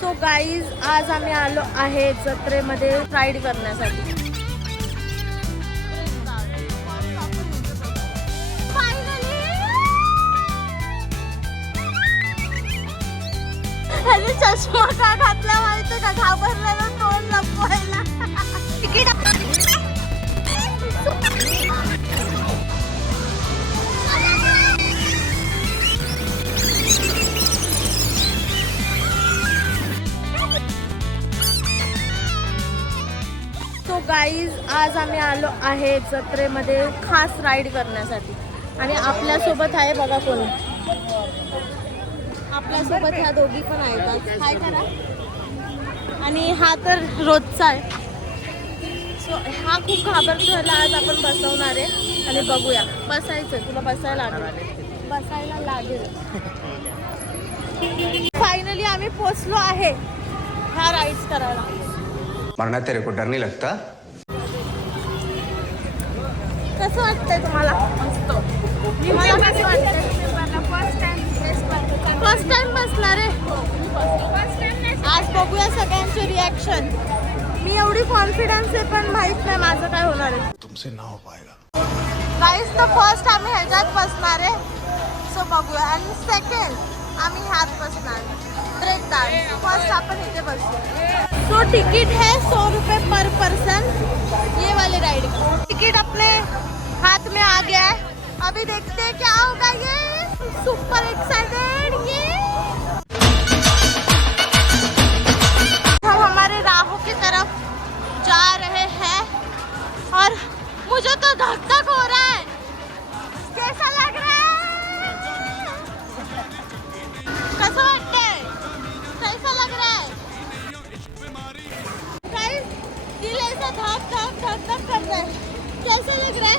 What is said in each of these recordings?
So guys आज आम्ही आलो आहे जत्रेमध्ये राईड करण्यासाठी. ह्याने चष्मा का घातला माहिती का? घाबरलेला तोंड लपवायला. तिकीट आज आम्ही आलो आहे जत्रेमध्ये खास राईड करण्यासाठी. आणि आपल्यासोबत आहे बघा कोण. आपल्यासोबत ह्या दोघी पण आहेत काय करा. आणि हा तर रोजचा आहे. सो हा खूप घाबरतो ह्याला आज आपण बसवणार आहे. आणि बघूया. बसायचं तुला बसायला लागेल. बसायला लागेल. फायनली आम्ही पोचलो आहे. ह्या राईड्स करायला. मरना तेरे को डर नहीं लगता? कसं वाटतंय तुम्हाला? मस्त मला कसं वाटतंय? फर्स्ट टाइम बसणार आहे आज बघूया सगळ्यांचे रिॲक्शन मी एवढी कॉन्फिडन्स आहे पण माहीत नाही माझं काय होणार आहे? तुमसे ना हो पाएगा गाईज तर फर्स्ट आम्ही ह्याच्यात बसणार आहे. सो बघूया. आणि सेकंड आम्ही ह्यात बसणार. ब्रेक डान्स फर्स्ट आपण इथे बसूया सो टिकट है सौ रुपये पर पर्सन ये वाले राइड टिकट अपने हाथ में आ गया है। अभी देखते हैं क्या होगा ये। सुपर एक्साइटेड, ये। हम हमारे राहों की तरफ़ जा रहे हैं और मुझे तो धक धक हो रहा है। कैसा लग रहा है? कसं वाटतंय कैसा लग रहा है? दिल ऐसा धक धक धक धक कर रहा है। कैसा लग रहा है?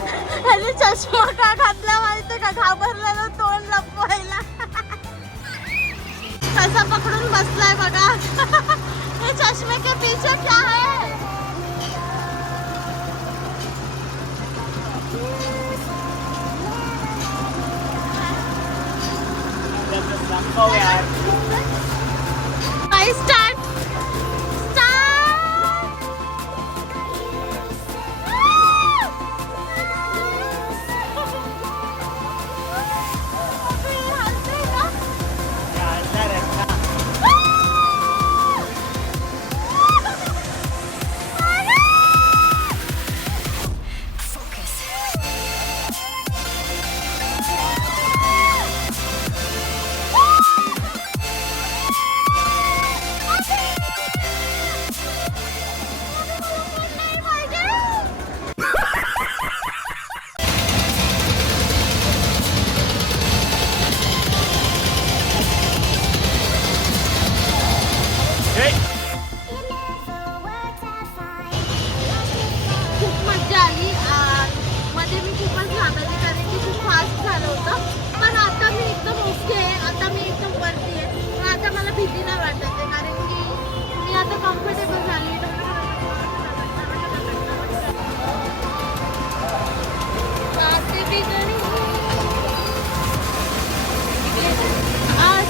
ह्याने चष्मा का घातला माहिती का घाबरलेला तोंड लपवायला कसा पकडून बसलाय बघा हे चष्मे के पीछे क्या है start. Start.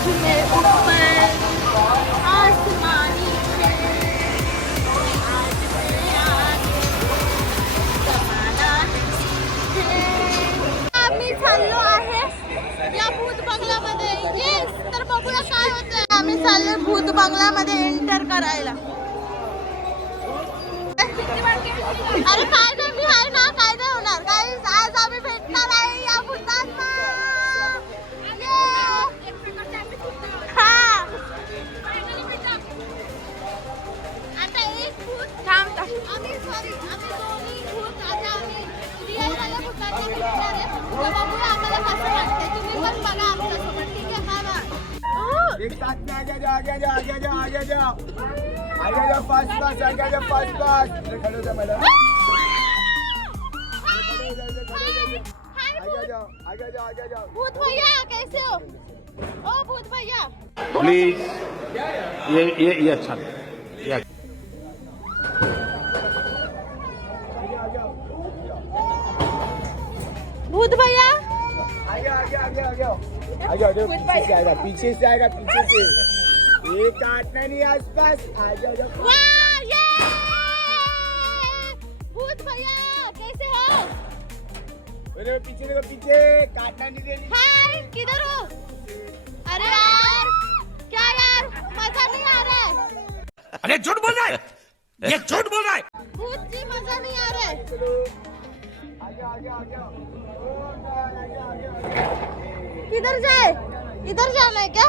आज ऊपर आसमानी आम्ही चाललो आहे या भूत बंगल्यामध्ये. येस तर बघूया काय होतंय. आम्ही चाललो भूत बंगल्यामध्ये एंटर करायला. अरे आगे जाओ आगे जाओ आगे जाओ आगे जाओ फास्ट फास्ट आगे जाओ फास्ट फास्ट खड़े हो जाओ मैडम आगे जाओ आगे जाओ आगे जाओ भूत भैया कैसे हो ओ भूत भैया प्लीज ये ये ये अच्छा ये भूत भैया आगे आगे आगे आगे आगे पीछे से आएगा पीछे से ये काटना नहीं आसपास आ जाओ जाओ वाह ये भूत भैया कैसे हो मेरे पीछे देखो पीछे काटना नहीं देनी हाय किधर हो? अरे यार क्या यार? मज़ा नहीं आ रहा है। अरे झूठ बोल रहा है। ये झूठ बोल रहा है। भूत जी मज़ा नहीं आ रहा है। किधर जाए? इधर जाना है क्या?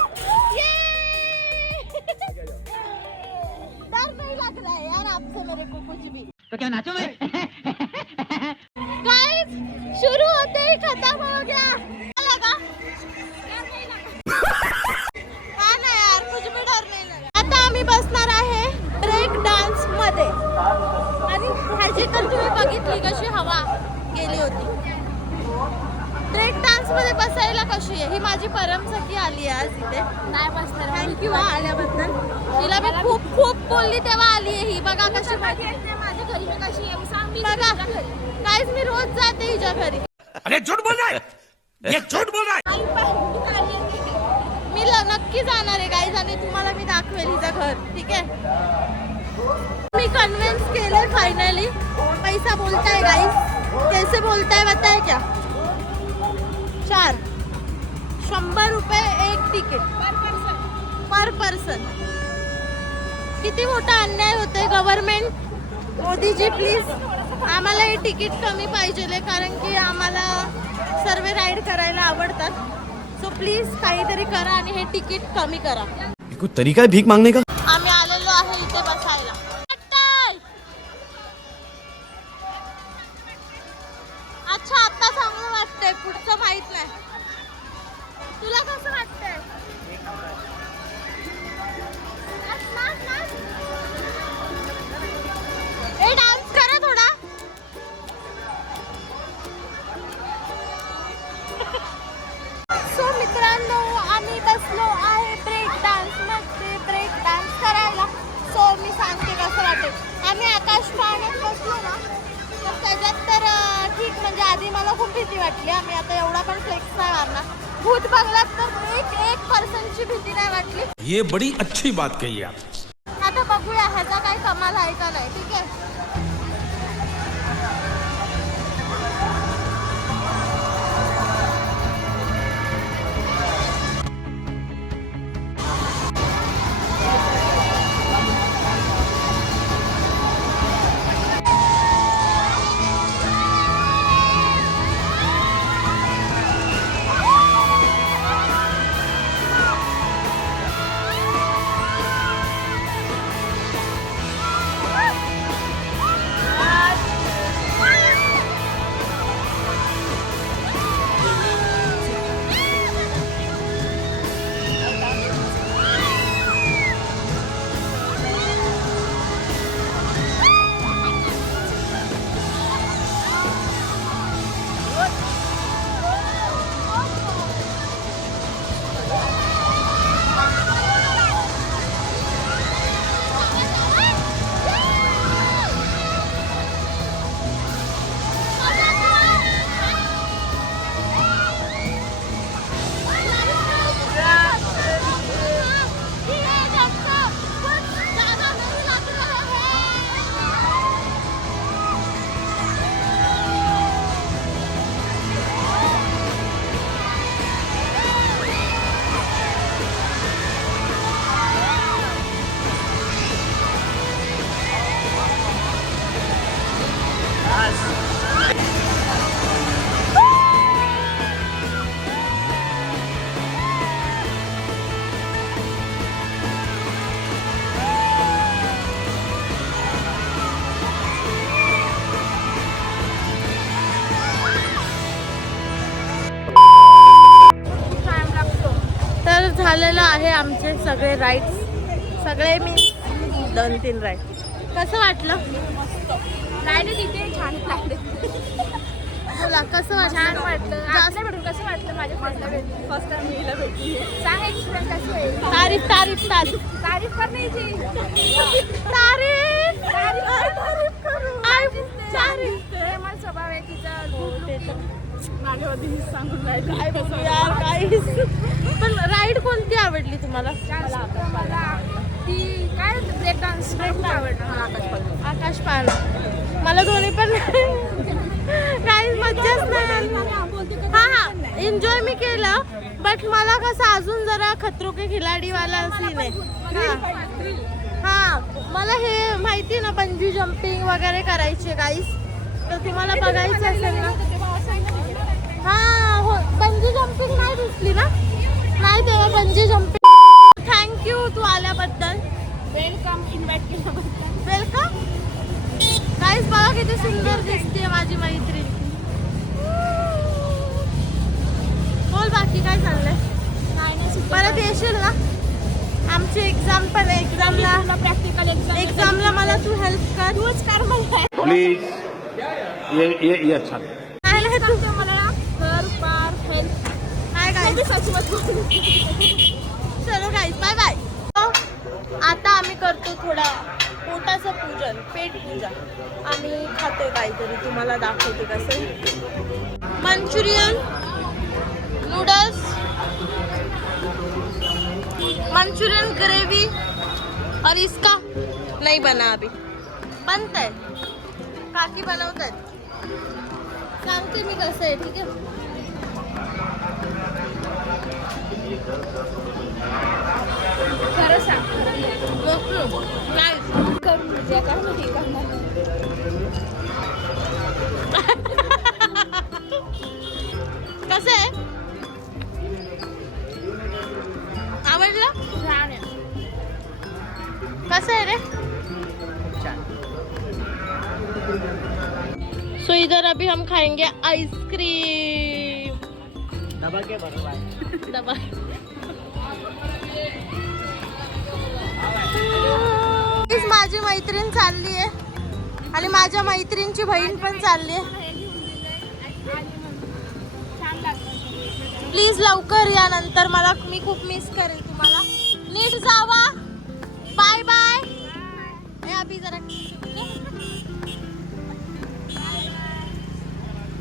मेरे को कुछ भी तो क्या नाचो मैं गाइस शुरू होते ही खत्म हो गया। क्या लगा? हा ना यार कुछ भी डर नाही लगा। आता आम्ही बसणार आहे ब्रेक डान्समध्ये. आणि ह्याची तर तुम्ही बघितली कशी हवा गेली होती. ब्रेक डान्समध्ये बसायला कशी आहे? ही माझी परम सखी आली आहे आज इथे. नाही बसणार. थँक्यू आल्याबद्दल. तिला मी खूप खूप बोलली तेव्हा आली आहे ही. बघा कशी माझ्या घरी. मी कशी येऊ सांग बघा. काहीच मी रोज जाते हिच्या घरी. अरे झूठ बोल रहा है ये झूठ बोल रहा है मी ल- नक्की जाणार आहे गाईज आणि तुम्हाला मी दाखवेल हिचं घर. ठीक आहे? मी कन्व्हिन्स केले फायनली पैसा बोलताय गाईज कैसे बोलताय बताय क्या? चार. शंभर रुपये एक तिकीट पर पर्सन किती मोठा अन्याय होतोय गव्हर्नमेंट मोदीजी प्लीज आम्हाला हे तिकीट कमी पाहिजे कारण की आम्हाला सर्व राईड करायला आवडतात. सो प्लीज काहीतरी करा आणि हे तिकीट कमी करा. तरी तरीका भीक मागणे का? बड़ी अच्छी बात कही आप। आता बघूया ह्याचा काय कमाल आहे का नाही ठीक आहे? आहे आमचे सगळे राईड्स सगळे मी दोन तीन राईड कसं वाटलं? राईड तिथे छान लागले बोला कसं वाटलं? छान वाटलं. आपल्या भेटून कसं वाटलं? माझ्या फ्रेंडला भेटून फर्स्ट टाइम मीला भेटली. सांग एक्सपिरियन्स कसं होईल तारीफ तारीफ तारीफ. तारीफ करण्याची तारीफ! तारीफ करू. आय- तारीफ. प्रेमळ स्वभाव आहे तिचा. काहीच. पण राईड कोणती आवडली तुम्हाला? मला ती काय ब्रेक डान्स आवडलं. मला आकाश पाळणा मला दोन्ही पण काही मज्जाच नाही. हा हा. एन्जॉय मी केलं बट मला कसं अजून जरा खतरो के खिलाडी वाला सीन आहे. हा. हा. मला हे माहिती आहे ना बंजी जम्पिंग वगैरे करायचे गाईस तर तुम्हाला बघायचं असेल ना. हा हो. बंजी जम्पिंग नाही दिसली ना? नाही तेव्हा बंजी जम्पिंग थँक्यू तू आल्याबद्दल. वेलकम इन्व्हाइट केल्याबद्दल. वेलकम गाईस बघा किती सुंदर दिसते माझी मैत्रीण. बोल बाकी काय चाललंय? परत येशील ना? आमची एक्झाम पण एक्झामला प्रॅक्टिकल एक्झाम एक्झामला मला तू हेल्प कर. तूच कर मला. प्लीज ये ये ये अच्छा नहीं। नाही नाही तू मला घर पार हेल्थ काय काय चलो गाईस बाय बाय आता आम्ही करतो थोडा पोटाचं पूजन पेट पूजा. आम्ही खातोय काहीतरी तुम्हाला दाखवते कसं. मंचुरियन नूडल्स मंचुरियन ग्रेवी और इसका नहीं बना अभी। बनत आहे काकी बनवत आहेत सांगते मी कसं आहे ठीक आहे? खरं सांग आवडलं? कसं आहे रे? सो इधर अभी हम खाएँगे आइसक्रीम दबा के बरोबर दबा माझी मैत्रीण चालली आहे. आणि माझ्या मैत्रीणची बहीण पण चालली आहे. प्लीज लवकर या नंतर मला मी खूप मिस करेल तुम्हाला. नीट जावा. बाय बाय हे अभि जरा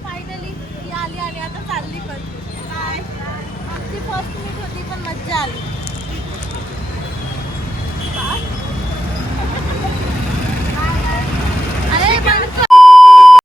फायनली आली आणि आता चालली पण. बाय आमची फर्स्ट मीट होती पण मज्जा आली